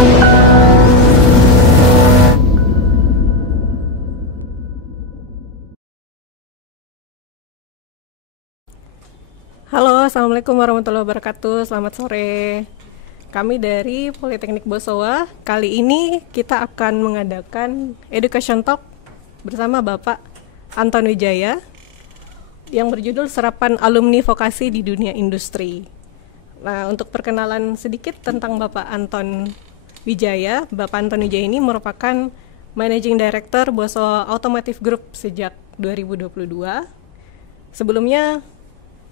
Halo, Assalamualaikum warahmatullahi wabarakatuh. Selamat sore. Kami dari Politeknik Bosowa. Kali ini kita akan mengadakan Education Talk bersama Bapak Anton Wijaya yang berjudul Serapan Alumni Vokasi di Dunia Industri. Nah, untuk perkenalan sedikit tentang Bapak Anton Wijaya. Bapak Anton Wijaya ini merupakan Managing Director Bosowa Automotive Group sejak 2022. Sebelumnya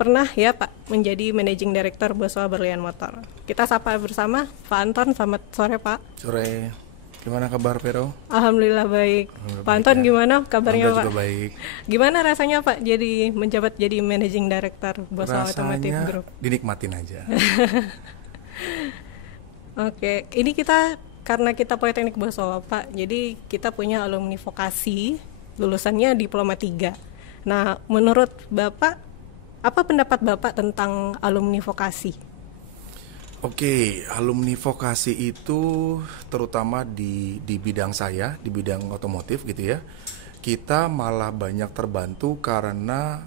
pernah ya Pak menjadi Managing Director Bosowa Berlian Motor. Kita sapa bersama Pak Anton. Selamat sore Pak. Sore. Gimana kabar Vero? Alhamdulillah baik. Pak Anton ya. Gimana kabarnya Pak? Juga baik. Gimana rasanya Pak jadi menjabat jadi Managing Director Bosowa Automotive Group? Dinikmatin aja. Oke, ini kita karena kita Politeknik Bosowa Pak, jadi kita punya alumni vokasi, lulusannya Diploma 3. Nah, menurut Bapak, apa pendapat Bapak tentang alumni vokasi? Oke, alumni vokasi itu terutama di bidang saya, di bidang otomotif gitu ya. Kita malah banyak terbantu karena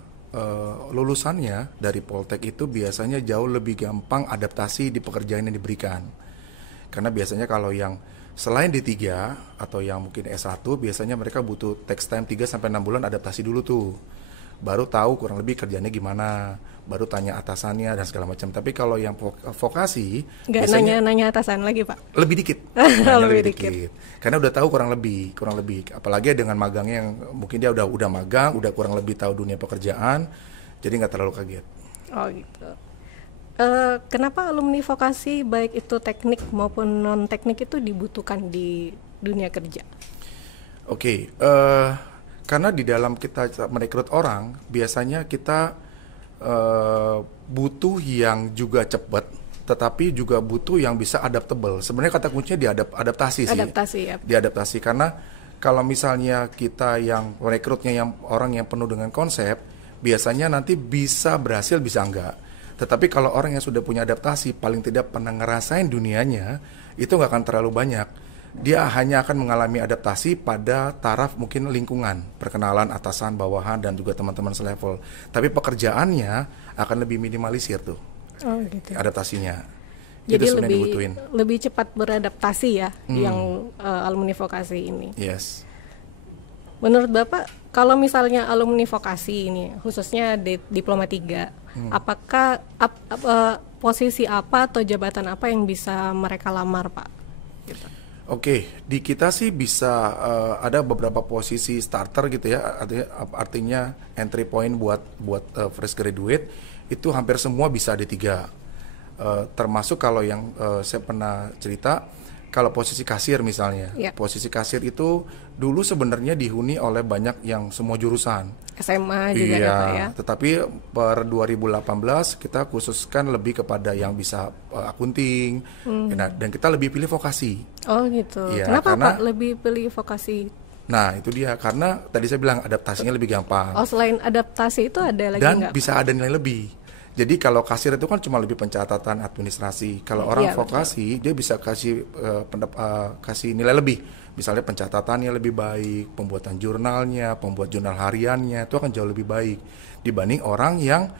lulusannya dari Poltek itu biasanya jauh lebih gampang adaptasi di pekerjaan yang diberikan. Karena biasanya kalau yang selain D3 atau yang mungkin S1, biasanya mereka butuh text time 3-6 bulan adaptasi dulu tuh. Baru tahu kurang lebih kerjanya gimana, baru tanya atasannya dan segala macam. Tapi kalau yang vokasi nggak nanya atasan lagi Pak? Lebih dikit. lebih dikit. Karena udah tahu kurang lebih. Apalagi dengan magangnya yang mungkin dia udah magang, udah kurang lebih tahu dunia pekerjaan, jadi nggak terlalu kaget. Oh gitu. Kenapa alumni vokasi baik itu teknik maupun non teknik itu dibutuhkan di dunia kerja? Oke. Karena di dalam kita merekrut orang, biasanya kita butuh yang juga cepat, tetapi juga butuh yang bisa adaptable. Sebenarnya kata kuncinya di adaptasi sih. Ya. Diadaptasi, karena kalau misalnya kita yang merekrutnya yang orang yang penuh dengan konsep, biasanya nanti bisa berhasil, bisa enggak. Tetapi kalau orang yang sudah punya adaptasi, paling tidak pernah ngerasain dunianya, itu nggak akan terlalu banyak. Dia hanya akan mengalami adaptasi pada taraf mungkin lingkungan, perkenalan atasan, bawahan, dan juga teman-teman selevel. Tapi pekerjaannya akan lebih minimalisir tuh, gitu. Adaptasinya. Jadi lebih cepat beradaptasi ya, yang alumni vokasi ini. Yes. Menurut Bapak, kalau misalnya alumni vokasi ini, khususnya Diploma 3, apakah posisi apa atau jabatan apa yang bisa mereka lamar Pak? Gitu. Oke, di kita sih bisa ada beberapa posisi starter gitu ya, artinya entry point buat fresh graduate itu hampir semua bisa D3. Termasuk kalau yang saya pernah cerita, kalau posisi kasir misalnya, posisi kasir itu dulu sebenarnya dihuni oleh banyak yang semua jurusan. SMA juga ada Pak ya. Tetapi per 2018 kita khususkan lebih kepada yang bisa akunting, dan kita lebih pilih vokasi. Oh gitu. Ya, kenapa Pak lebih pilih vokasi? Nah itu dia, karena tadi saya bilang adaptasinya lebih gampang. Oh, selain adaptasi itu ada lagi dan nggak? Bisa ada nilai lebih. Jadi kalau kasir itu kan cuma lebih pencatatan administrasi. Kalau orang vokasi, dia bisa kasih kasih nilai lebih. Misalnya pencatatannya lebih baik, pembuatan jurnalnya, pembuat jurnal hariannya, itu akan jauh lebih baik dibanding orang yang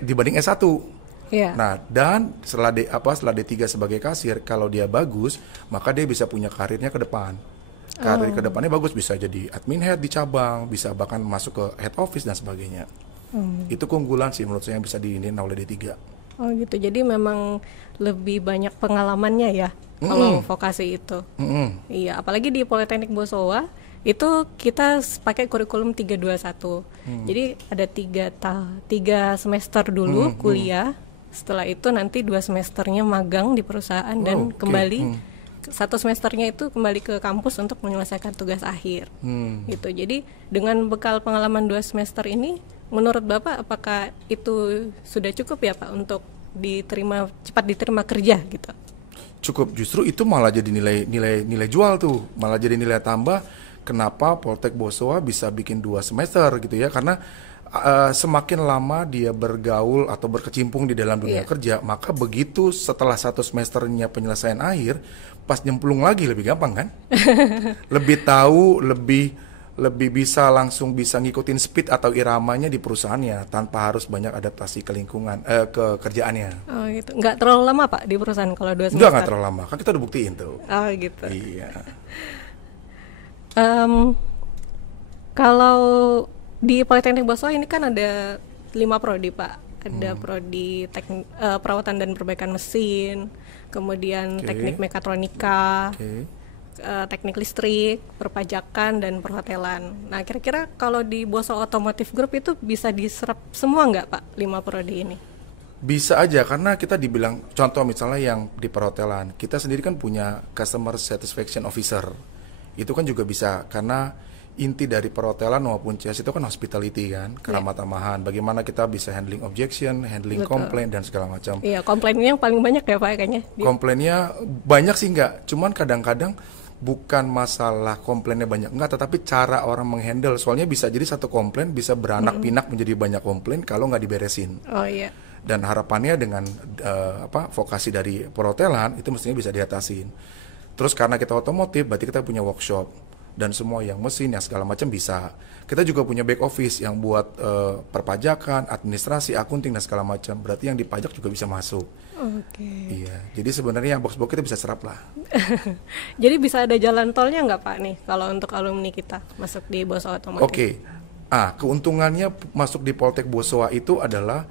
dibanding S1. Nah, dan setelah D3 sebagai kasir, kalau dia bagus, maka dia bisa punya karirnya ke depan. Karir ke depannya bagus, bisa jadi admin head di cabang, bisa bahkan masuk ke head office dan sebagainya. Itu keunggulan sih menurut saya yang bisa diinin oleh D3. Oh gitu, jadi memang lebih banyak pengalamannya ya kalau vokasi itu. Iya, apalagi di Politeknik Bosowa itu kita pakai kurikulum 321. Jadi ada 3 semester dulu kuliah, setelah itu nanti 2 semesternya magang di perusahaan dan kembali 1 semesternya itu kembali ke kampus untuk menyelesaikan tugas akhir. Gitu. Jadi dengan bekal pengalaman 2 semester ini, menurut Bapak apakah itu sudah cukup ya Pak untuk cepat diterima kerja gitu? Cukup, justru itu malah jadi nilai jual tuh, malah jadi nilai tambah. Kenapa Poltek Bosowa bisa bikin 2 semester gitu ya? Karena semakin lama dia bergaul atau berkecimpung di dalam dunia kerja, maka begitu setelah 1 semesternya penyelesaian akhir, pas nyemplung lagi lebih gampang kan? Lebih tahu, lebih bisa langsung bisa ngikutin speed atau iramanya di perusahaannya tanpa harus banyak adaptasi ke lingkungan, ke kerjaannya. Oh gitu. Nggak terlalu lama Pak di perusahaan kalau 2 semester? Nggak terlalu lama, kan kita udah buktiin tuh. Oh gitu. Iya. Kalau di Politeknik Boswa ini kan ada 5 prodi Pak. Ada prodi perawatan dan perbaikan mesin, kemudian teknik mekatronika, teknik listrik, perpajakan, dan perhotelan. Nah, kira-kira kalau di Boswa Automotive Group itu bisa diserap semua nggak Pak 5 prodi ini? Bisa aja, karena kita dibilang, contoh misalnya yang di perhotelan, kita sendiri kan punya Customer Satisfaction Officer. Itu kan juga bisa, karena inti dari perhotelan maupun CS itu kan hospitality kan, keramah tamahan. Bagaimana kita bisa handling objection, handling komplain dan segala macam. Iya, komplainnya yang paling banyak ya Pak kayaknya. Komplainnya banyak sih enggak, cuman kadang-kadang bukan masalah komplainnya banyak enggak, tetapi cara orang menghandle. Soalnya bisa jadi satu komplain bisa beranak pinak menjadi banyak komplain kalau nggak diberesin. Oh iya. Dan harapannya dengan vokasi dari perhotelan itu mestinya bisa diatasin. Terus karena kita otomotif, berarti kita punya workshop dan semua yang mesin yang segala macam bisa. Kita juga punya back office yang buat perpajakan, administrasi, akunting dan segala macam. Berarti yang dipajak juga bisa masuk. Oke. Iya. Jadi sebenarnya yang box-box kita bisa serap lah. Jadi bisa ada jalan tolnya nggak Pak nih kalau untuk alumni kita masuk di Boswa Otomotif? Oke. Keuntungannya masuk di Poltek Boswa itu adalah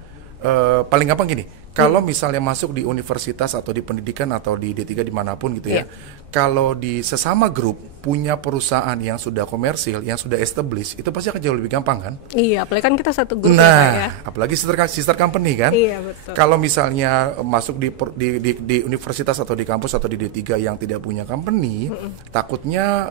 paling gampang gini. Kalau misalnya masuk di universitas atau di pendidikan atau di D3 dimanapun gitu ya, kalau di sesama grup punya perusahaan yang sudah komersil, yang sudah established, itu pasti akan jauh lebih gampang kan? Iya, apalagi kan kita satu grup ya. Apalagi sister company kan? Iya, betul. Kalau misalnya masuk di universitas atau di kampus atau di D3 yang tidak punya company, takutnya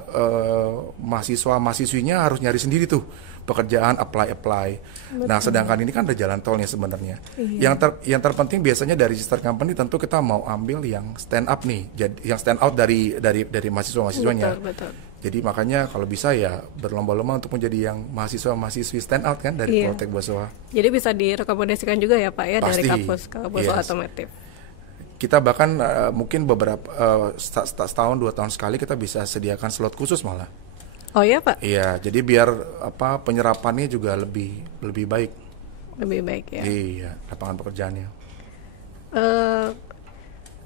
mahasiswa-mahasiswinya harus nyari sendiri tuh pekerjaan, apply. Betul. Nah, sedangkan ini kan ada jalan tolnya sebenarnya. Iya. Yang terpenting biasanya dari sister company tentu kita mau ambil yang stand up nih, jadi yang stand out dari mahasiswa-mahasiswanya. Betul. Jadi makanya kalau bisa ya berlomba-lomba untuk menjadi yang mahasiswa-mahasiswi stand out kan dari Poltek Boswa. Jadi bisa direkomendasikan juga ya Pak ya. Pasti. Dari kampus ke Boswa Otomotif. Kita bahkan mungkin beberapa setahun 2 tahun sekali kita bisa sediakan slot khusus malah. Oh iya Pak? Iya, jadi biar penyerapannya juga lebih baik. Lebih baik ya. Iya, lapangan pekerjaannya.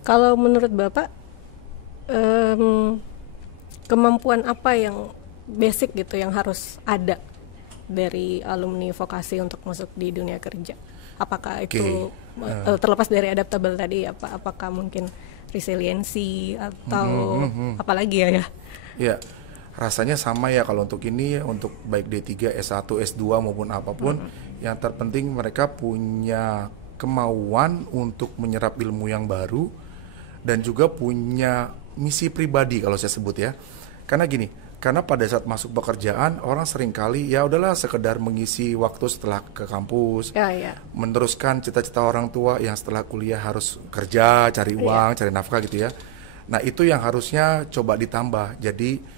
Kalau menurut Bapak, kemampuan apa yang basic gitu yang harus ada dari alumni vokasi untuk masuk di dunia kerja? Apakah itu terlepas dari adaptable tadi, apakah mungkin resiliensi atau apa lagi ya? Iya. Rasanya sama ya kalau untuk ini, untuk baik D3, S1, S2 maupun apapun, yang terpenting mereka punya kemauan untuk menyerap ilmu yang baru dan juga punya misi pribadi kalau saya sebut ya. Karena gini, karena pada saat masuk pekerjaan orang seringkali ya udahlah sekedar mengisi waktu setelah ke kampus, meneruskan cita-cita orang tua yang setelah kuliah harus kerja, cari uang, cari nafkah gitu ya. Nah itu yang harusnya coba ditambah. Jadi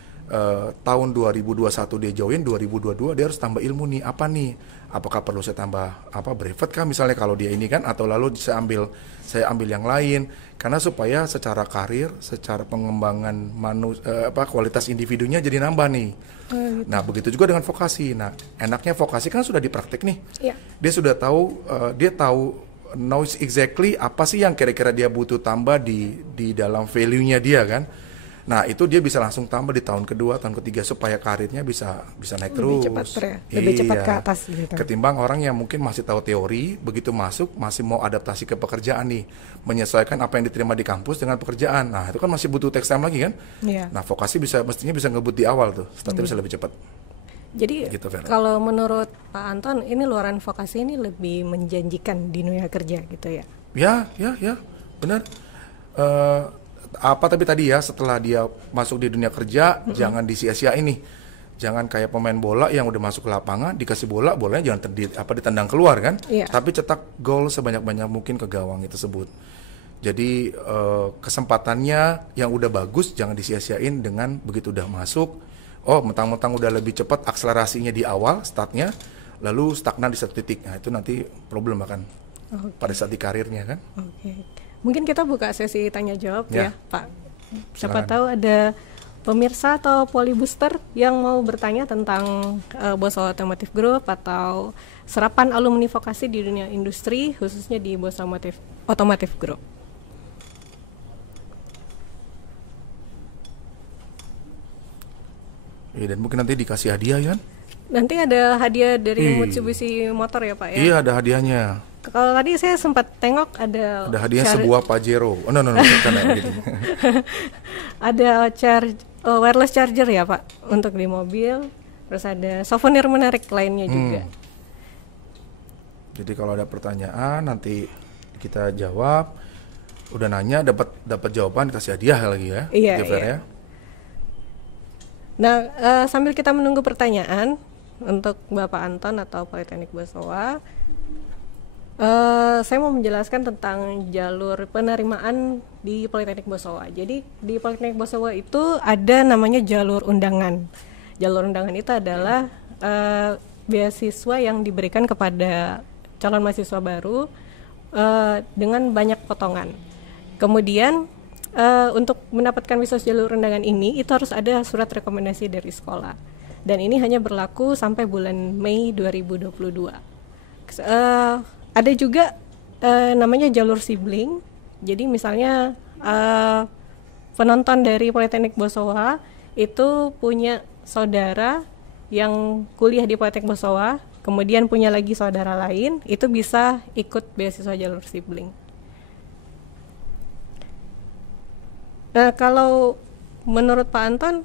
tahun 2021 dia join, 2022 dia harus tambah ilmu nih, apa nih, apakah perlu saya tambah brevet kah misalnya kalau dia ini kan, atau lalu saya ambil yang lain, karena supaya secara karir, secara pengembangan kualitas individunya jadi nambah nih. Nah begitu juga dengan vokasi. Nah enaknya vokasi kan sudah dipraktek nih, dia sudah tahu, knows exactly apa sih yang kira-kira dia butuh tambah di dalam value-nya dia kan. Nah itu dia bisa langsung tambah di tahun kedua, tahun ketiga supaya karirnya bisa naik terus. Lebih cepat ke atas gitu. Ketimbang orang yang mungkin masih tahu teori, begitu masuk masih mau adaptasi ke pekerjaan nih, menyesuaikan apa yang diterima di kampus dengan pekerjaan. Nah itu kan masih butuh take time lagi kan. Nah vokasi mestinya bisa ngebut di awal tuh, startnya bisa lebih cepat. Jadi gitu, kalau menurut Pak Anton ini luaran vokasi ini lebih menjanjikan di dunia kerja gitu ya? Ya benar. Tapi tadi ya setelah dia masuk di dunia kerja jangan disia-siain nih, jangan kayak pemain bola yang udah masuk ke lapangan dikasih bolanya jangan ditendang keluar kan, tapi cetak gol sebanyak-banyak mungkin ke gawang tersebut. Jadi kesempatannya yang udah bagus jangan disia-siain dengan begitu udah masuk, mentang-mentang udah lebih cepat akselerasinya di awal startnya, lalu stagnan di satu titik. Nah, itu nanti problem akan pada saat di karirnya kan. Mungkin kita buka sesi tanya jawab ya Pak. Siapa Silakan. tahu ada pemirsa atau Polybooster yang mau bertanya tentang Bosowa Automotive Group atau serapan alumni vokasi di dunia industri, khususnya di Bosowa Automotive Group. Dan mungkin nanti dikasih hadiah kan? Nanti ada hadiah dari Mitsubishi Motor ya Pak ya? Iya, ada hadiahnya. Kalau tadi saya sempat tengok ada hadiah sebuah Pajero. Oh, no, gitu. Ada wireless charger ya Pak untuk di mobil. Terus ada souvenir menarik lainnya juga. Jadi kalau ada pertanyaan nanti kita jawab. Udah nanya dapat jawaban, kasih hadiah lagi ya. Iya. Ya. Nah, sambil kita menunggu pertanyaan untuk Bapak Anton atau Politeknik Bosowa, saya mau menjelaskan tentang jalur penerimaan di Politeknik Bosowa. Jadi di Politeknik Bosowa itu ada namanya jalur undangan. Jalur undangan itu adalah beasiswa yang diberikan kepada calon mahasiswa baru dengan banyak potongan. Kemudian untuk mendapatkan beasiswa jalur undangan ini itu harus ada surat rekomendasi dari sekolah, dan ini hanya berlaku sampai bulan Mei 2022. Ada juga namanya jalur sibling. Jadi misalnya penonton dari Politeknik Bosowa itu punya saudara yang kuliah di Politeknik Bosowa, kemudian punya lagi saudara lain, itu bisa ikut beasiswa jalur sibling. Nah, kalau menurut Pak Anton,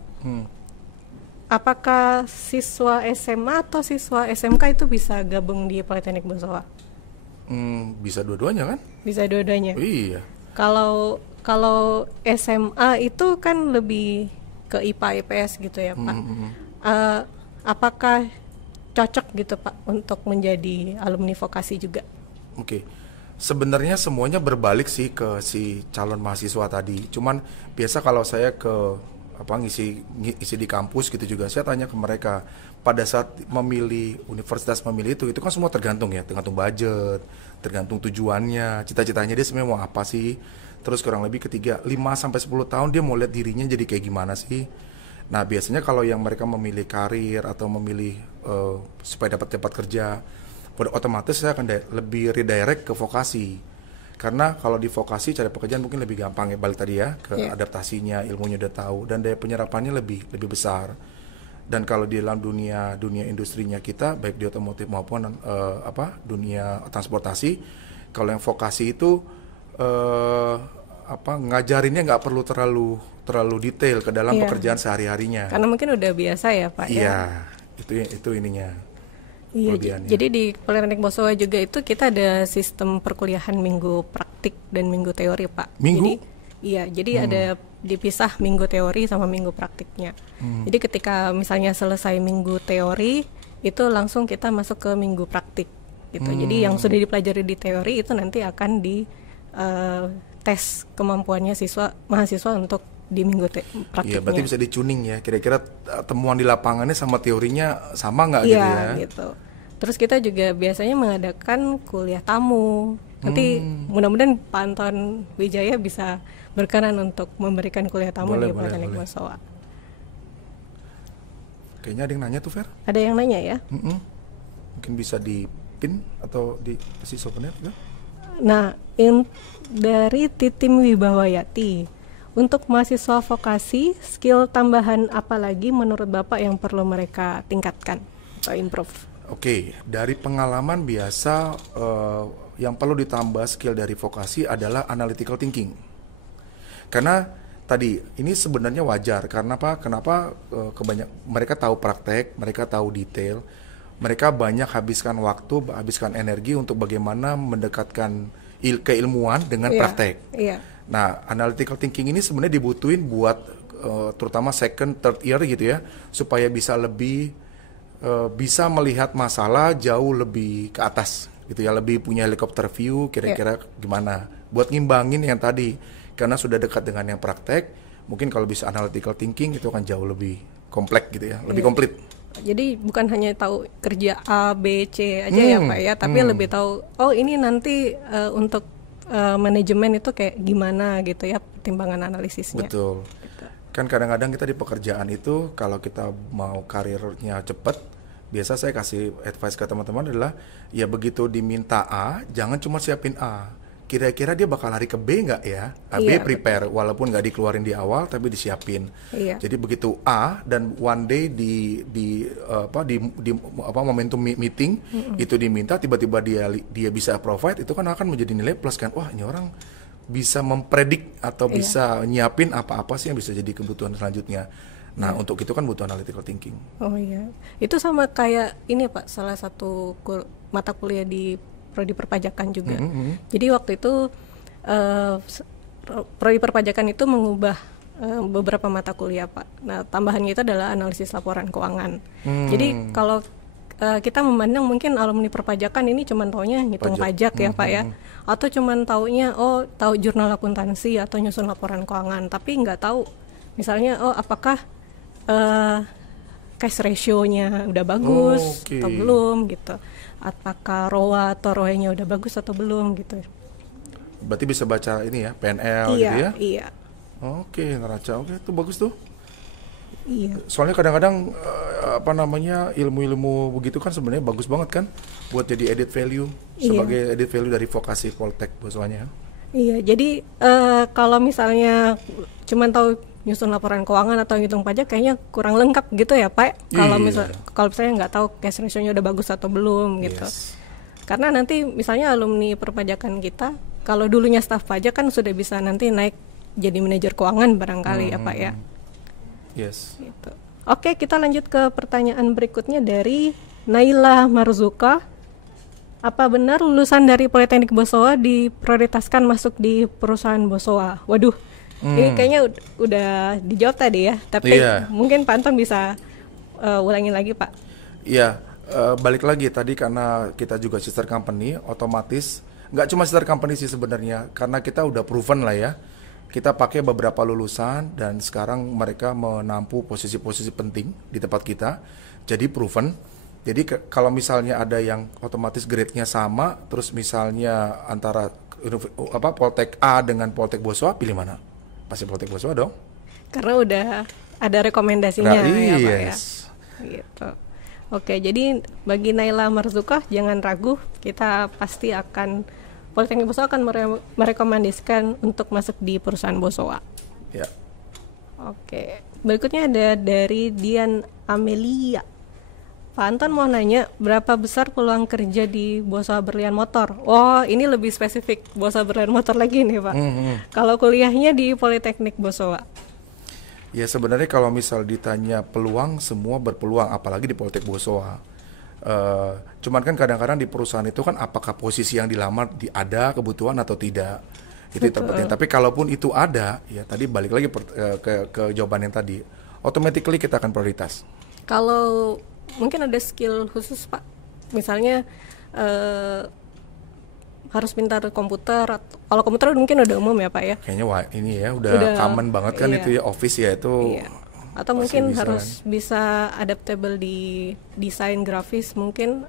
apakah siswa SMA atau siswa SMK itu bisa gabung di Politeknik Bosowa? Bisa dua-duanya kan? Bisa dua-duanya. Iya. Kalau SMA itu kan lebih ke IPA IPS gitu ya Pak. Apakah cocok gitu Pak untuk menjadi alumni vokasi juga? Oke. Sebenarnya semuanya berbalik sih ke si calon mahasiswa tadi. Cuman biasa kalau saya ke ngisi di kampus gitu juga, saya tanya ke mereka pada saat memilih universitas, memilih itu kan semua tergantung budget, tergantung tujuannya, cita-citanya dia sebenarnya mau apa sih. Terus kurang lebih ketiga 5 sampai 10 tahun dia mau lihat dirinya jadi kayak gimana sih. Nah, biasanya kalau yang mereka memilih karir atau memilih supaya dapat kerja, otomatis saya akan lebih redirect ke vokasi. Karena kalau di vokasi cari pekerjaan mungkin lebih gampang ya, balik tadi ya ke adaptasinya, ilmunya udah tahu, dan daya penyerapannya lebih besar. Dan kalau di dalam dunia industrinya kita, baik di otomotif maupun dunia transportasi, kalau yang vokasi itu ngajarinnya nggak perlu terlalu detail ke dalam pekerjaan sehari-harinya. Karena mungkin udah biasa ya Pak. Iya, itu ininya. Iya, jadi di Politeknik Bosowa juga itu kita ada sistem perkuliahan minggu praktik dan minggu teori Pak. Minggu? Jadi ada dipisah minggu teori sama minggu praktiknya. Jadi ketika misalnya selesai minggu teori itu langsung kita masuk ke minggu praktik gitu. Jadi yang sudah dipelajari di teori itu nanti akan di tes kemampuannya mahasiswa untuk di minggu praktiknya. Iya, berarti bisa dicuning ya. Kira-kira temuan di lapangannya sama teorinya sama nggak gitu ya? Iya, gitu. Terus kita juga biasanya mengadakan kuliah tamu. Nanti mudah-mudahan Pak Anton Wijaya bisa berkenan untuk memberikan kuliah tamu di Politeknik Bosowa. Kayaknya ada yang nanya tuh, Fer. Ada yang nanya ya? Mungkin bisa di-pin atau dikasih souvenir ya? Nah, dari Titim Wibawayati, untuk mahasiswa vokasi, skill tambahan apa lagi menurut Bapak yang perlu mereka tingkatkan atau improve? Oke, dari pengalaman biasa yang perlu ditambah skill dari vokasi adalah analytical thinking. Karena tadi ini sebenarnya wajar, karena apa? Kenapa mereka tahu praktek, mereka tahu detail, mereka banyak habiskan waktu, habiskan energi untuk bagaimana mendekatkan keilmuan dengan praktek. Iya. Nah, analytical thinking ini sebenarnya dibutuhin buat terutama second, third year gitu ya, supaya bisa lebih bisa melihat masalah jauh lebih ke atas gitu ya, lebih punya helikopter view kira-kira gimana buat ngimbangin yang tadi, karena sudah dekat dengan yang praktek. Mungkin kalau bisa analytical thinking itu akan jauh lebih kompleks gitu ya, lebih komplit. Jadi bukan hanya tahu kerja A, B, C aja ya Pak ya, tapi lebih tahu oh ini nanti untuk manajemen itu kayak gimana gitu ya, pertimbangan analisisnya. Betul. Gitu. Kan kadang-kadang kita di pekerjaan itu kalau kita mau karirnya cepat, biasa saya kasih advice ke teman-teman adalah ya begitu diminta A, jangan cuma siapin A. Kira-kira dia bakal lari ke B nggak ya? B prepare, betul. Walaupun nggak dikeluarin di awal, tapi disiapin. Iya. Jadi begitu A dan one day di momentum meeting itu diminta, tiba-tiba dia bisa provide, itu kan akan menjadi nilai plus kan? Wah, ini orang bisa mempredik atau bisa nyiapin apa-apa sih yang bisa jadi kebutuhan selanjutnya. Nah, untuk itu kan butuh analytical thinking. Oh iya, itu sama kayak ini Pak, salah satu mata kuliah di prodi perpajakan juga. Jadi waktu itu prodi perpajakan itu mengubah beberapa mata kuliah Pak. Nah, tambahannya itu adalah analisis laporan keuangan. Jadi kalau kita memandang mungkin alumni perpajakan ini cuma taunya ngitung pajak ya Pak ya, atau cuma taunya tahu jurnal akuntansi atau nyusun laporan keuangan, tapi nggak tahu misalnya apakah cash ratio-nya udah bagus atau belum gitu, apakah ROA atau ROE-nya udah bagus atau belum gitu. Berarti bisa baca ini ya, PNL gitu ya? Iya. Oke, neraca. Oke, itu bagus tuh. Iya. Soalnya kadang-kadang ilmu-ilmu begitu kan sebenarnya bagus banget kan buat jadi added value sebagai added value dari vokasi Poltek bahasanya. Iya, jadi kalau misalnya cuma tahu nyusun laporan keuangan atau ngitung pajak kayaknya kurang lengkap gitu ya Pak. Kalau misalnya nggak tahu cash ratio-nya udah bagus atau belum gitu. Karena nanti misalnya alumni perpajakan kita kalau dulunya staf pajak kan sudah bisa nanti naik jadi manajer keuangan barangkali ya Pak ya. Yes. Gitu. Oke, kita lanjut ke pertanyaan berikutnya dari Naila Marzuka. Apa benar lulusan dari Politeknik Bosowa diprioritaskan masuk di perusahaan Bosowa? Waduh, ini kayaknya udah dijawab tadi ya, tapi mungkin Pak Anton bisa ulangi lagi Pak. Iya, balik lagi tadi karena kita juga sister company, otomatis nggak cuma sister company sih sebenarnya, karena kita udah proven lah ya. Kita pakai beberapa lulusan dan sekarang mereka menampu posisi-posisi penting di tempat kita, jadi proven. Jadi kalau misalnya ada yang otomatis grade-nya sama, terus misalnya antara Poltek A dengan Poltek Bosowa, pilih mana? Pasti Poltek Bosowa dong. Karena udah ada rekomendasinya ya Pak ya. Gitu. Oke, jadi bagi Naila Marzuka jangan ragu, kita pasti akan Politeknik Bosowa akan merekomendasikan untuk masuk di perusahaan Bosowa. Ya. Oke, berikutnya ada dari Dian Amelia. Pak Anton mau nanya, berapa besar peluang kerja di Bosowa Berlian Motor? Oh, ini lebih spesifik Bosowa Berlian Motor lagi nih Pak. Kalau kuliahnya di Politeknik Bosowa? Ya sebenarnya kalau misal ditanya peluang, semua berpeluang, apalagi di Politek Bosowa. Cuman kan kadang-kadang di perusahaan itu kan apakah posisi yang dilamar ada kebutuhan atau tidak. Itu terpenting. Tapi kalaupun itu ada, ya tadi balik lagi ke jawaban yang tadi, automatically kita akan prioritas. Kalau mungkin ada skill khusus Pak, misalnya harus pintar komputer. Kalau komputer mungkin udah umum ya Pak ya. Kayaknya ini ya udah common banget kan itu ya, office ya itu. Iya. Atau mungkin harus bisa adaptable di desain grafis mungkin.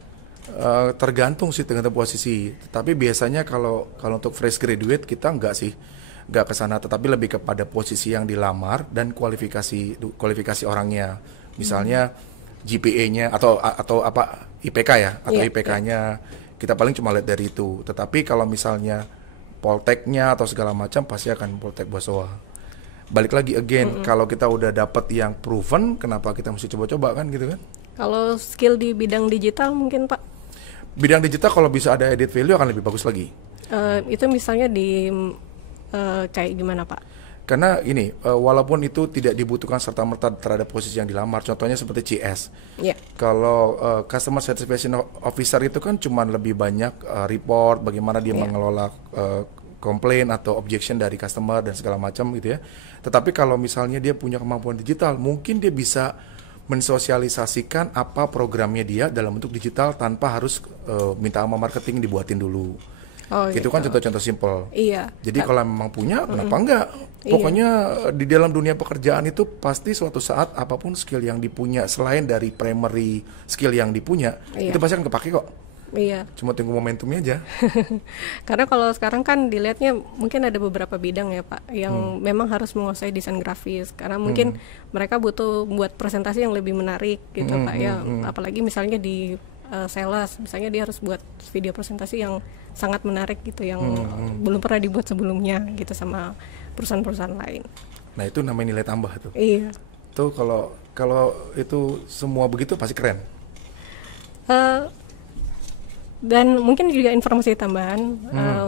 Tergantung sih dengan posisi. Tapi biasanya kalau untuk fresh graduate kita nggak kesana, tetapi lebih kepada posisi yang dilamar dan kualifikasi orangnya. Misalnya GPA-nya atau apa IPK ya atau IPK-nya kita paling cuma lihat dari itu. Tetapi kalau misalnya Polteknya atau segala macam pasti akan Poltek Bosowa. Balik lagi kalau kita udah dapat yang proven, kenapa kita mesti coba-coba kan gitu kan? Kalau skill di bidang digital mungkin Pak? Bidang digital kalau bisa ada added value akan lebih bagus lagi. Itu misalnya di kayak gimana Pak? Karena ini, walaupun itu tidak dibutuhkan serta-merta terhadap posisi yang dilamar, contohnya seperti CS. Kalau Customer Satisfaction Officer itu kan cuma lebih banyak report, bagaimana dia mengelola komplain atau objection dari customer dan segala macam gitu ya. Tetapi kalau misalnya dia punya kemampuan digital, mungkin dia bisa mensosialisasikan apa programnya dia dalam bentuk digital tanpa harus minta sama marketing dibuatin dulu. Oh, Itu gitu. kan contoh-contoh simpel. Iya. Jadi kalau memang punya, kenapa enggak? Pokoknya di dalam dunia pekerjaan itu pasti suatu saat apapun skill yang dipunya selain dari primary skill yang dipunya, itu pasti akan kepake kok. Iya. Cuma tunggu momentumnya aja. Karena kalau sekarang kan dilihatnya mungkin ada beberapa bidang ya Pak yang memang harus menguasai desain grafis karena mungkin mereka butuh buat presentasi yang lebih menarik gitu Pak ya. Apalagi misalnya di sales, misalnya dia harus buat video presentasi yang sangat menarik gitu yang belum pernah dibuat sebelumnya gitu sama perusahaan-perusahaan lain. Nah itu namanya nilai tambah tuh. Iya. Tuh kalau itu semua begitu pasti keren. Dan mungkin juga informasi tambahan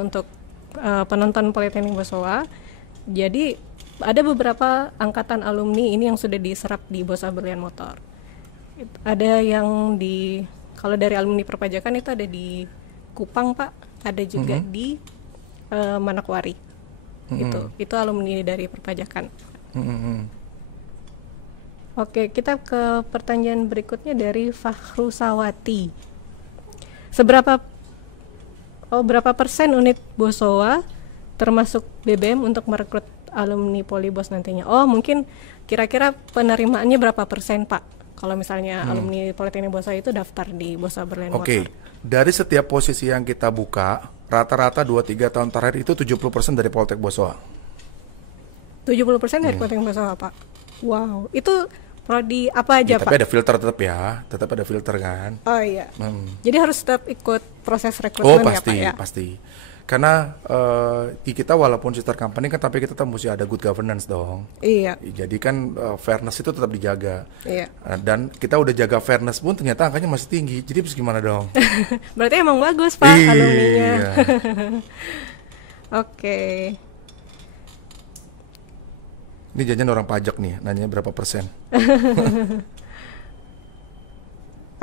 untuk penonton Politeknik Bosowa. Jadi ada beberapa angkatan alumni ini yang sudah diserap di Bosowa Berlian Motor. Ada yang kalau dari alumni perpajakan itu ada di Kupang Pak, ada juga di Manokwari. Itu alumni dari perpajakan. Oke, kita ke pertanyaan berikutnya dari Fahrusawati. Berapa persen unit Bosowa termasuk BBM untuk merekrut alumni Polibos nantinya? Oh, mungkin kira-kira penerimaannya berapa persen, Pak? Kalau misalnya alumni Politeknik Bosowa itu daftar di Bosowa Berlian Motor. Oke, dari setiap posisi yang kita buka, rata-rata 2-3 tahun terakhir itu 70% dari Politek Bosowa. 70% dari Politeknik Bosowa, Pak? Wow, itu prodi apa aja, Ya, Pak? tapi ada filter tetap ada filter kan. Oh iya. Jadi harus tetap ikut proses rekrutmen ya, Pak ya? Pasti. Karena di kita walaupun sister company kan, tapi kita tetap mesti ada good governance dong. Iya. Jadi kan fairness itu tetap dijaga. Iya. Dan kita udah jaga fairness pun ternyata angkanya masih tinggi. Jadi gimana dong? Berarti emang bagus, Pak, alumninya. Oke. Ini jajan orang pajak nih, nanya berapa persen?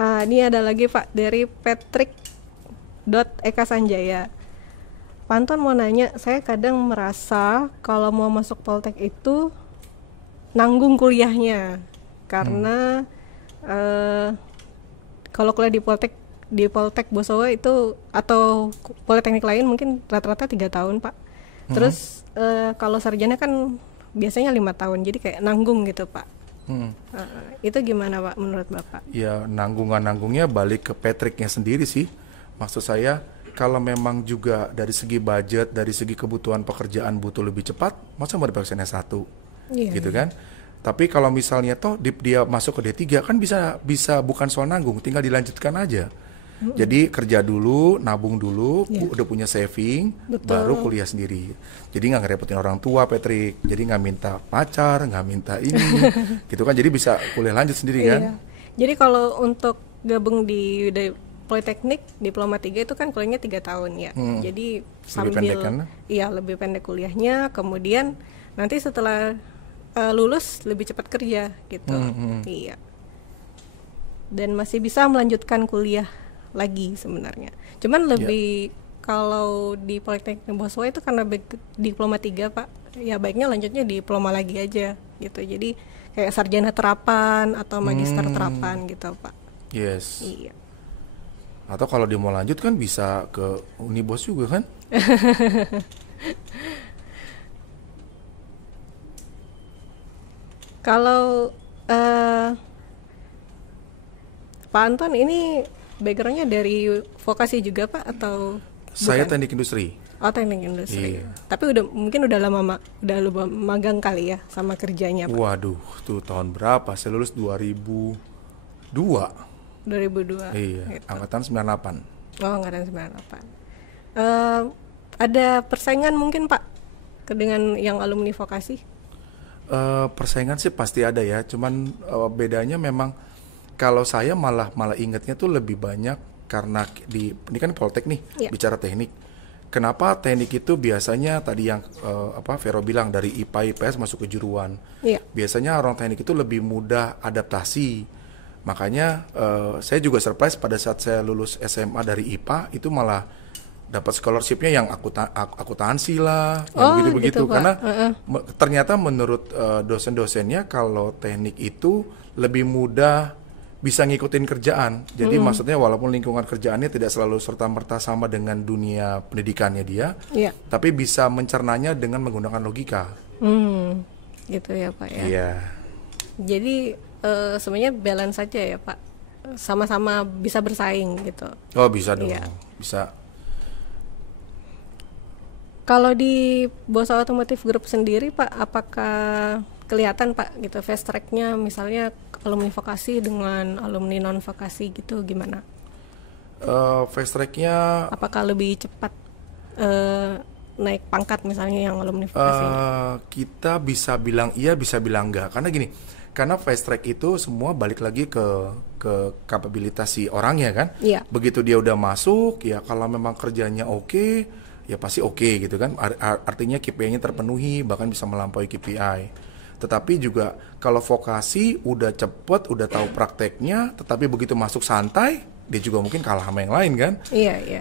Ini ada lagi Pak dari Patrick Eka Sanjaya. Panton mau nanya, saya kadang merasa kalau mau masuk Poltek itu nanggung kuliahnya karena kalau kuliah di Poltek Bosowa itu atau Politeknik lain mungkin rata-rata 3 tahun Pak. Terus kalau sarjana kan biasanya 5 tahun, jadi kayak nanggung gitu Pak. Itu gimana Pak menurut Bapak? Ya nanggungnya balik ke Patricknya sendiri sih. Maksud saya kalau memang juga dari segi budget, dari segi kebutuhan pekerjaan butuh lebih cepat, masa mau dipaksain S1 gitu kan? Tapi kalau misalnya toh dia masuk ke D3 kan bisa bukan soal nanggung, tinggal dilanjutkan aja. Jadi kerja dulu, nabung dulu, udah punya saving, baru kuliah sendiri. Jadi nggak ngerepotin orang tua, Patrick. Jadi nggak minta pacar, nggak minta ini, gitu kan. Jadi bisa kuliah lanjut sendiri kan. Jadi kalau untuk gabung di Politeknik Diploma 3 itu kan kuliahnya 3 tahun ya. Jadi sambil lebih pendek kan? Iya, lebih pendek kuliahnya. Kemudian nanti setelah lulus lebih cepat kerja gitu. Iya. Dan masih bisa melanjutkan kuliah lagi sebenarnya. Cuman lebih kalau di Politeknik Bosowa itu karena Diploma 3 Pak, ya baiknya lanjutnya diploma lagi aja gitu. Jadi kayak sarjana terapan atau magister terapan gitu Pak. Yes. Iya. Atau kalau dia mau lanjut kan bisa ke Unibos juga kan? Kalau Pak Anton ini backgroundnya dari vokasi juga Pak atau Saya bukan? teknik industri. Oh, teknik industri. Iya. Tapi mungkin udah lama udah magang kali ya sama kerjanya Pak. Waduh, tuh tahun berapa? Saya lulus 2002. 2002. Iya, gitu. angkatan 98. Oh, angkatan 98. Ada persaingan mungkin Pak dengan yang alumni vokasi? Persaingan sih pasti ada ya. Cuman bedanya memang kalau saya malah ingatnya tuh lebih banyak karena ini kan Poltek nih, bicara teknik. Kenapa teknik itu biasanya tadi yang Vero bilang dari IPA IPS masuk ke juruan. Biasanya orang teknik itu lebih mudah adaptasi. Makanya saya juga surprise pada saat saya lulus SMA dari IPA itu malah dapat scholarship-nya yang akuntansi lah, yang begitu-begitu karena ternyata menurut dosen-dosennya kalau teknik itu lebih mudah bisa ngikutin kerjaan. Jadi maksudnya walaupun lingkungan kerjaannya tidak selalu serta-merta sama dengan dunia pendidikannya dia, tapi bisa mencernanya dengan menggunakan logika. Gitu ya Pak ya. Iya. Jadi sebenarnya balance saja ya Pak, sama-sama bisa bersaing gitu. Oh bisa dong, bisa. Kalau di Boso Automotive Group sendiri Pak, apakah kelihatan Pak gitu fast track-nya misalnya alumni vokasi dengan alumni non vokasi gitu gimana? Fast track-nya apakah lebih cepat naik pangkat misalnya yang alumni vokasi? Kita bisa bilang iya, bisa bilang enggak. Karena gini, karena fast track itu semua balik lagi ke kapabilitas si orangnya kan. Begitu dia udah masuk, ya kalau memang kerjanya oke, ya pasti oke gitu kan. Artinya KPI-nya terpenuhi, bahkan bisa melampaui KPI. Tetapi juga kalau vokasi udah cepet, udah tahu prakteknya, tetapi begitu masuk santai, dia juga mungkin kalah sama yang lain kan.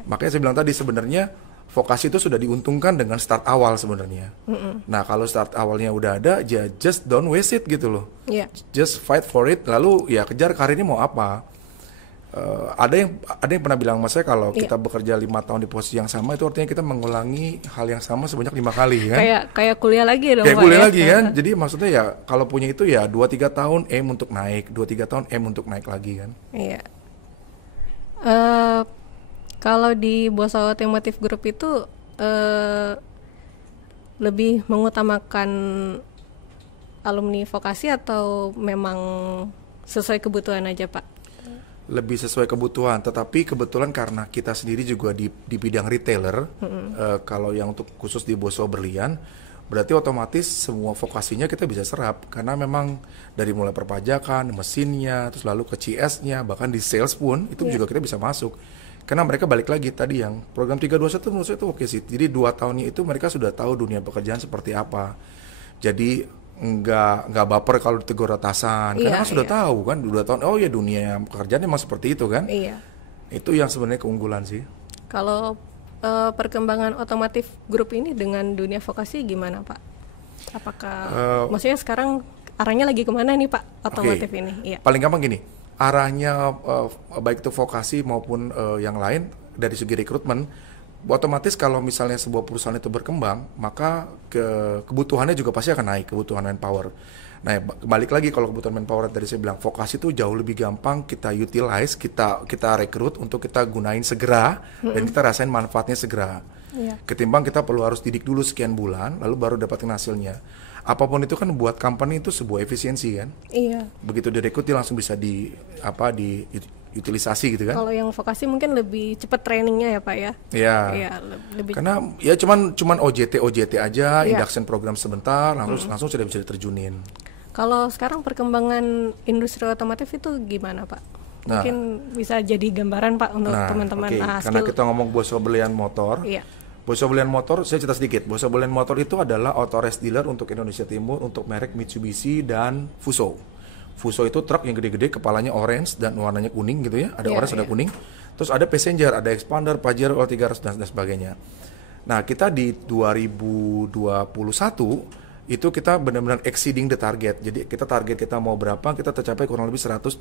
Makanya saya bilang tadi sebenarnya vokasi itu sudah diuntungkan dengan start awal sebenarnya. Nah kalau start awalnya udah ada, ya just don't waste it gitu loh. Just fight for it, lalu ya kejar karirnya mau apa. Ada yang pernah bilang sama saya kalau kita bekerja 5 tahun di posisi yang sama, itu artinya kita mengulangi hal yang sama sebanyak 5 kali kan. Kayak kuliah lagi dong. Kayak kuliah lagi kan. Jadi maksudnya ya kalau punya itu ya 2-3 tahun aim untuk naik, 2-3 tahun aim untuk naik lagi kan. Kalau di Boso Automotive Group itu lebih mengutamakan alumni vokasi atau memang sesuai kebutuhan aja Pak? Lebih sesuai kebutuhan, tetapi kebetulan karena kita sendiri juga di bidang retailer, kalau yang untuk khusus di Boso Berlian, berarti otomatis semua vokasinya kita bisa serap, karena memang dari mulai perpajakan, mesinnya, terus lalu ke CS-nya, bahkan di sales pun itu juga kita bisa masuk. Karena mereka balik lagi tadi yang program 321 menurut saya itu oke sih. Jadi 2 tahunnya itu mereka sudah tahu dunia pekerjaan seperti apa. Jadi nggak baper kalau ditegur atasan, karena sudah tahu kan 2 tahun, oh ya dunia pekerjaan emang seperti itu kan. Itu yang sebenarnya keunggulan sih. Kalau perkembangan otomotif grup ini dengan dunia vokasi gimana Pak? Apakah maksudnya sekarang arahnya lagi kemana nih Pak otomotif ini? Paling gampang gini, arahnya baik itu vokasi maupun yang lain dari segi rekrutmen, otomatis kalau misalnya sebuah perusahaan itu berkembang, maka kebutuhannya juga pasti akan naik, kebutuhan manpower. Nah, balik lagi kalau kebutuhan manpower dari saya bilang vokasi itu jauh lebih gampang kita utilize, kita rekrut untuk kita gunain segera dan kita rasain manfaatnya segera. Ketimbang kita perlu harus didik dulu sekian bulan, lalu baru dapatin hasilnya. Apapun itu kan buat company itu sebuah efisiensi kan. Begitu direkrut dia langsung bisa utilisasi gitu kan. Kalau yang vokasi mungkin lebih cepat trainingnya ya Pak ya. Lebih. Karena ya cuman OJT aja, induction program sebentar, langsung sudah bisa diterjunin. Kalau sekarang perkembangan industri otomotif itu gimana Pak? Mungkin bisa jadi gambaran Pak untuk teman-teman. Karena kita ngomong Boso Berlian Motor. Boso Berlian Motor, saya cerita sedikit. Boso Berlian Motor itu adalah authorized dealer untuk Indonesia Timur untuk merek Mitsubishi dan Fuso. Fuso itu truk yang gede-gede, kepalanya orange dan warnanya kuning gitu ya. Ada orange, ada kuning. Terus ada passenger, ada expander, Pajero, L300 dan sebagainya. Nah, kita di 2021 itu kita benar-benar exceeding the target. Jadi target kita mau berapa, kita tercapai kurang lebih 136%.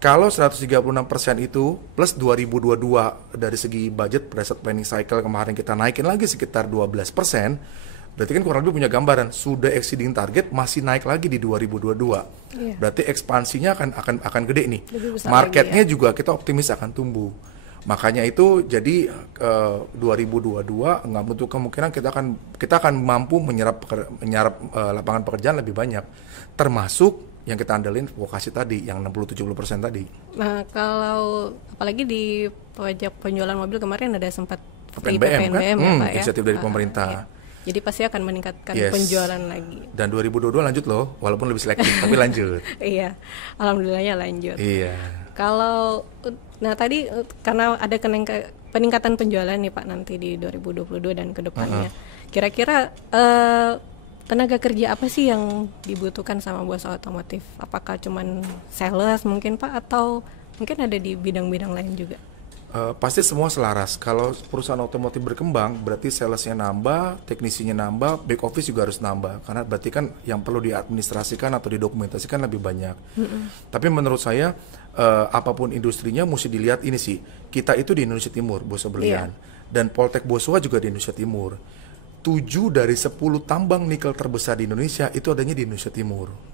Kalau 136% itu plus 2022 dari segi budget berdasarkan planning cycle kemarin kita naikin lagi sekitar 12%, berarti kan kurang lebih punya gambaran sudah exceeding target, masih naik lagi di 2022. Berarti ekspansinya akan gede nih. Marketnya juga kita optimis akan tumbuh. Makanya itu jadi 2022 nggak butuh kemungkinan kita akan mampu menyerap lapangan pekerjaan lebih banyak, termasuk yang kita andelin vokasi tadi yang 60-70% tadi. Nah, kalau apalagi di pajak penjualan mobil kemarin ada sempat PNBM kan? Ya, Pak, inisiatif dari pemerintah. Jadi pasti akan meningkatkan penjualan lagi. Dan 2022 lanjut loh, walaupun lebih selektif tapi lanjut. Alhamdulillahnya lanjut. Kalau tadi karena ada peningkatan penjualan nih Pak nanti di 2022 dan kedepannya. Kira-kira tenaga kerja apa sih yang dibutuhkan sama Boso Otomotif? Apakah cuman sales mungkin Pak, atau mungkin ada di bidang-bidang lain juga? Pasti semua selaras. Kalau perusahaan otomotif berkembang, berarti salesnya nambah, teknisinya nambah, back office juga harus nambah. Karena berarti kan yang perlu diadministrasikan atau didokumentasikan lebih banyak. Tapi menurut saya, apapun industrinya mesti dilihat ini sih. Kita itu di Indonesia Timur, Bosowa Berlian. Dan Poltek Bosowa juga di Indonesia Timur. 7 dari 10 tambang nikel terbesar di Indonesia itu adanya di Indonesia Timur.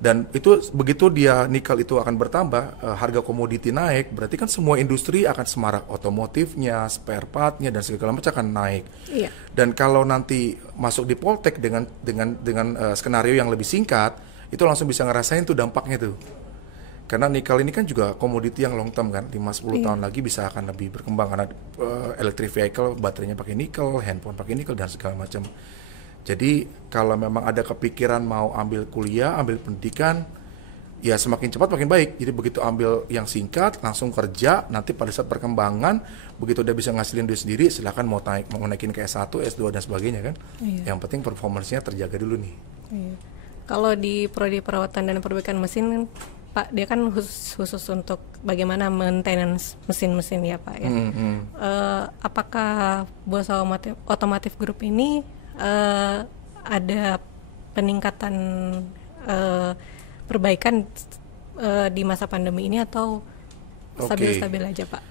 Dan itu begitu dia nikel itu akan bertambah, harga komoditi naik, berarti kan semua industri akan semarak, otomotifnya, spare partnya dan segala macam akan naik. Dan kalau nanti masuk di Poltek dengan skenario yang lebih singkat, itu langsung bisa ngerasain tuh dampaknya tuh. Karena nikel ini kan juga komoditi yang long term kan, 5-10 tahun lagi bisa akan lebih berkembang karena electric vehicle baterainya pakai nikel, handphone pakai nikel dan segala macam. Jadi kalau memang ada kepikiran mau ambil kuliah, ambil pendidikan, ya semakin cepat makin baik. Jadi begitu ambil yang singkat, langsung kerja, nanti pada saat perkembangan, begitu udah bisa ngasilin duit sendiri, silakan mau naikin ke S1, S2 dan sebagainya kan. Yang penting performance-nya terjaga dulu nih. Kalau di prodi perawatan dan perbaikan mesin, Pak, dia kan khusus untuk bagaimana maintenance mesin-mesin ya Pak ya. Apakah Bosowa Automotive Group ini ada peningkatan perbaikan di masa pandemi ini atau stabil-stabil aja Pak?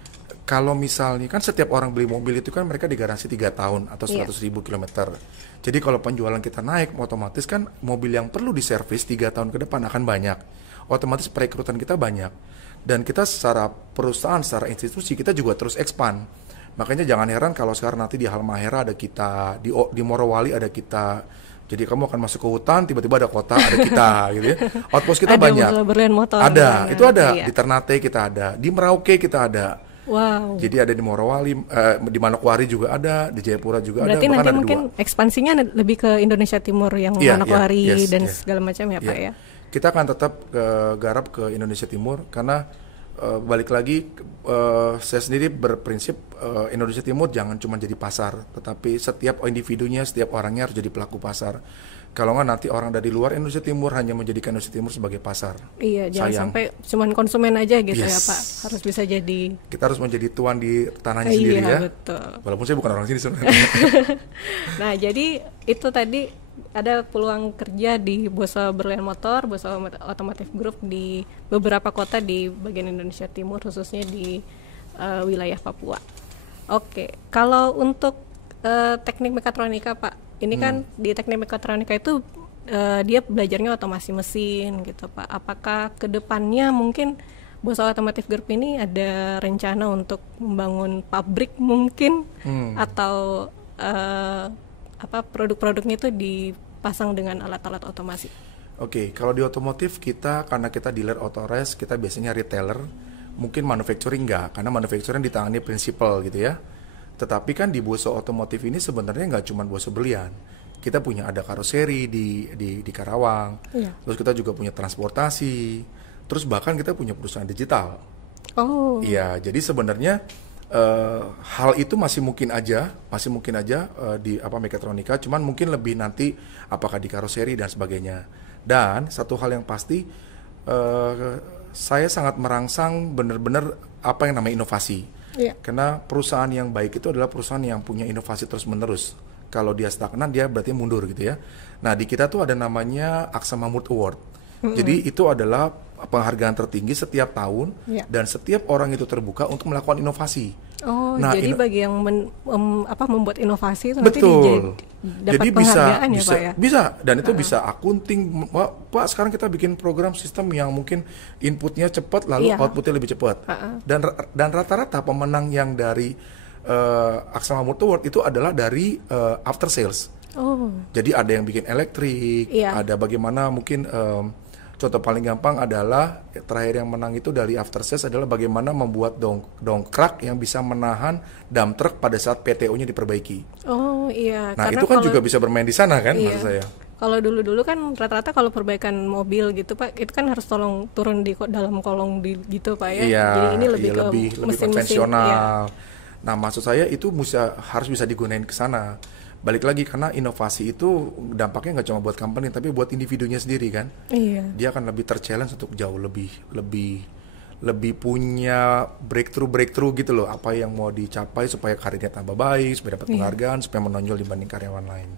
Kalau misalnya kan setiap orang beli mobil itu kan mereka digaransi 3 tahun atau 100.000 kilometer. Jadi kalau penjualan kita naik, otomatis kan mobil yang perlu diservis 3 tahun ke depan akan banyak. Otomatis perekrutan kita banyak. Dan kita secara perusahaan, secara institusi kita juga terus expand. Makanya jangan heran kalau sekarang nanti di Halmahera ada kita, di Morowali ada kita. Jadi kamu akan masuk ke hutan, tiba-tiba ada kota, ada kita gitu ya. Outpost kita banyak. Ada, itu ada. Di Ternate kita ada, di Merauke kita ada. Wow. Jadi ada di Morowali, di Manokwari juga ada, di Jayapura juga berarti ada. Berarti nanti mungkin ekspansinya lebih ke Indonesia Timur yang Manokwari dan segala macam ya Pak ya? Kita akan tetap garap ke Indonesia Timur karena balik lagi saya sendiri berprinsip Indonesia Timur jangan cuma jadi pasar, tetapi setiap individunya, setiap orangnya harus jadi pelaku pasar. Kalau nggak nanti orang dari luar Indonesia Timur hanya menjadikan Indonesia Timur sebagai pasar. Iya, jangan sampai cuma konsumen aja gitu ya Pak. Harus bisa jadi. Kita harus menjadi tuan di tanahnya sendiri ya. Betul. Walaupun saya bukan orang sini sebenarnya. Nah, jadi itu tadi ada peluang kerja di Bosowa Berlian Motor, Bosowa Automotive Group di beberapa kota di bagian Indonesia Timur, khususnya di wilayah Papua. Oke, kalau untuk teknik mekatronika Pak, ini kan di teknik mekatronika itu dia belajarnya otomasi mesin gitu Pak. Apakah kedepannya mungkin Bosowa Automotive Group ini ada rencana untuk membangun pabrik mungkin atau produk-produknya itu dipasang dengan alat-alat otomasi? Oke, kalau di otomotif kita, karena kita dealer Autores, kita biasanya retailer, mungkin manufacturing enggak, karena manufacturing ditangani prinsipal gitu ya. Tetapi kan di Bosowa Automotive ini sebenarnya nggak cuma Bosowa Berlian. Kita punya ada karoseri di Karawang, terus kita juga punya transportasi, terus bahkan kita punya perusahaan digital. Iya, jadi sebenarnya hal itu masih mungkin aja di mekatronika, cuman mungkin lebih nanti apakah di karoseri dan sebagainya. Dan satu hal yang pasti, saya sangat merangsang benar-benar apa yang namanya inovasi. Karena perusahaan yang baik itu adalah perusahaan yang punya inovasi terus-menerus. Kalau dia stagnan, dia berarti mundur gitu ya. Nah, di kita tuh ada namanya Aksa Mamut Award. Jadi itu adalah penghargaan tertinggi setiap tahun dan setiap orang itu terbuka untuk melakukan inovasi. Nah, jadi bagi yang membuat inovasi itu nanti dapat penghargaan ya Pak ya? Bisa, dan itu bisa akunting. Pak, sekarang kita bikin program sistem yang mungkin inputnya cepat lalu outputnya lebih cepat. Dan rata-rata pemenang yang dari Aksa Mamut Award itu adalah dari after sales. Jadi ada yang bikin elektrik, ada bagaimana mungkin contoh paling gampang adalah terakhir yang menang itu dari after sales adalah bagaimana membuat dongkrak yang bisa menahan dump truck pada saat PTO-nya diperbaiki. Nah, itu kan juga bisa bermain di sana kan, maksud saya. Kalau dulu-dulu kan rata-rata kalau perbaikan mobil gitu Pak, itu kan harus turun di dalam kolong gitu Pak ya. Jadi ini lebih ke mesin konvensional. Nah, maksud saya itu harus bisa digunain ke sana. Balik lagi karena inovasi itu dampaknya nggak cuma buat company tapi buat individunya sendiri kan. Dia akan lebih terchallenge untuk jauh lebih lebih punya breakthrough gitu loh, apa yang mau dicapai supaya karirnya tambah baik, supaya dapat penghargaan, supaya menonjol dibanding karyawan lain.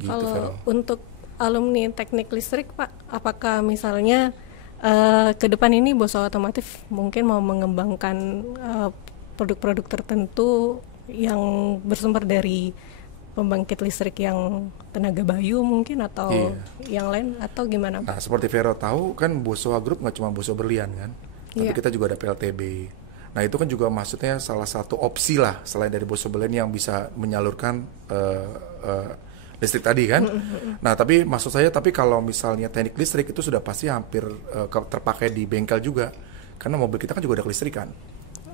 Gitu, kalau Vero. untuk alumni teknik listrik Pak, apakah misalnya ke depan ini Bosowa Otomotif mungkin mau mengembangkan produk-produk tertentu yang bersumber dari pembangkit listrik yang tenaga bayu mungkin, atau yang lain, atau gimana? Nah, seperti Vero tahu kan, Bosowa Group nggak cuma Bosowa Berlian kan, tapi kita juga ada PLTB. Nah, itu kan juga maksudnya salah satu opsi lah selain dari Bosowa Berlian yang bisa menyalurkan listrik tadi kan. Nah, tapi maksud saya, tapi kalau misalnya teknik listrik itu sudah pasti hampir terpakai di bengkel juga, karena mobil kita kan juga ada kelistrikan.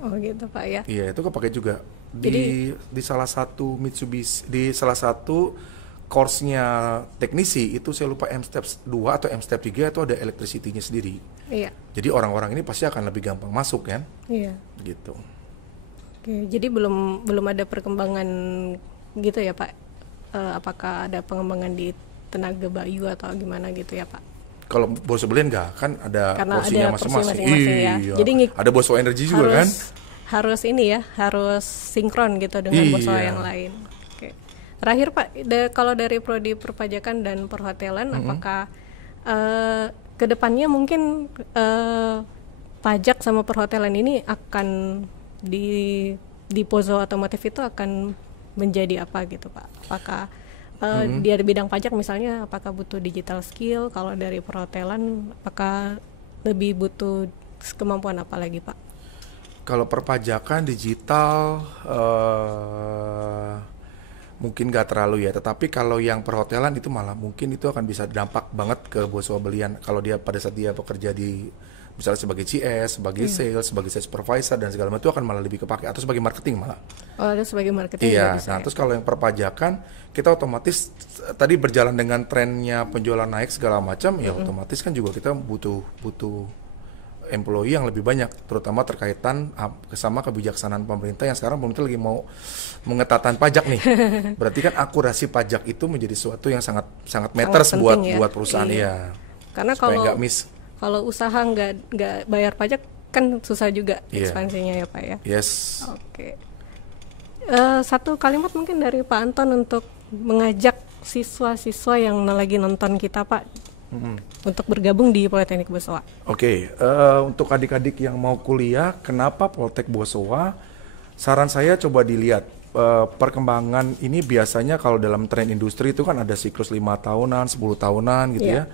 Oh gitu Pak ya. Iya, itu kepake juga di salah satu Mitsubishi, di salah satu course-nya teknisi itu, saya lupa M-Step 2 atau M-Step 3 itu ada electricity-nya sendiri. Iya. Jadi orang-orang ini pasti akan lebih gampang masuk kan? Iya. Gitu. Oke, jadi belum ada perkembangan gitu ya Pak? Apakah ada pengembangan di tenaga bayu atau gimana gitu ya Pak? Kalau Bosowa Berlian enggak, kan ada porsinya masing-masing. Ya. Jadi ada Bosowa Energy juga kan? Harus ini ya, harus sinkron gitu dengan Bosowa yang lain. Oke. Terakhir Pak, kalau dari prodi perpajakan dan perhotelan, apakah kedepannya mungkin pajak sama perhotelan ini akan di Bosowa Otomotif itu akan menjadi apa gitu Pak? Apakah di bidang pajak misalnya, apakah butuh digital skill? Kalau dari perhotelan, apakah lebih butuh kemampuan apa lagi Pak? Kalau perpajakan digital mungkin nggak terlalu ya, tetapi kalau yang perhotelan itu malah mungkin itu akan bisa dampak banget ke Bosowa Berlian kalau dia pada saat dia bekerja di misalnya sebagai CS, sebagai sales, sebagai sales supervisor dan segala macam, itu akan malah lebih kepake, atau sebagai marketing malah. Oh, ada sebagai marketing. Iya. Nah, terus kalau yang perpajakan, kita otomatis tadi berjalan dengan trennya penjualan naik segala macam, ya otomatis kan juga kita butuh employee yang lebih banyak, terutama terkaitan sama kebijaksanaan pemerintah yang sekarang pemerintah lagi mau mengetatkan pajak nih. Berarti kan akurasi pajak itu menjadi sesuatu yang sangat matters buat perusahaan ya. Karena kalau usaha nggak bayar pajak kan susah juga ekspansinya ya Pak ya. Yes. Oke. Satu kalimat mungkin dari Pak Anton untuk mengajak siswa-siswa yang lagi nonton kita Pak untuk bergabung di Politeknik Bosowa. Oke, untuk adik-adik yang mau kuliah, kenapa Poltek Bosowa? Saran saya coba dilihat perkembangan ini. Biasanya kalau dalam tren industri itu kan ada siklus 5 tahunan, 10 tahunan gitu ya.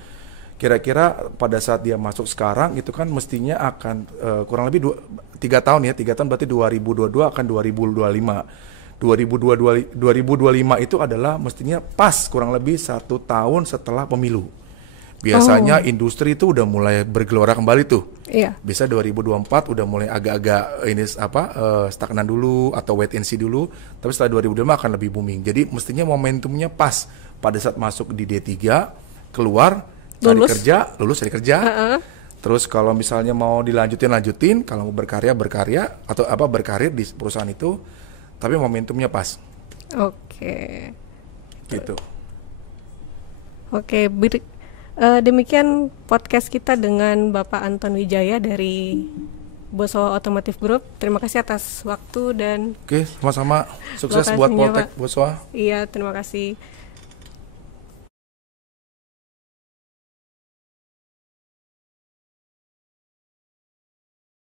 Kira-kira pada saat dia masuk sekarang itu kan mestinya akan kurang lebih 3 tahun ya, 3 tahun berarti 2022 akan 2025. 2025 itu adalah mestinya pas kurang lebih 1 tahun setelah pemilu. Biasanya industri itu udah mulai bergelora kembali tuh. Iya. Bisa 2024 udah mulai agak-agak ini stagnan dulu atau wait and see dulu, tapi setelah 2025 akan lebih booming. Jadi mestinya momentumnya pas pada saat masuk di D3, keluar lulus cari kerja. Terus kalau misalnya mau lanjutin, kalau mau berkarya atau berkarir di perusahaan itu, tapi momentumnya pas. Oke. Gitu. Oke, demikian podcast kita dengan Bapak Anton Wijaya dari Bosowa Otomotif Group. Terima kasih atas waktu dan Oke, sama-sama. Sukses buat Poltek Bosowa. Iya, terima kasih.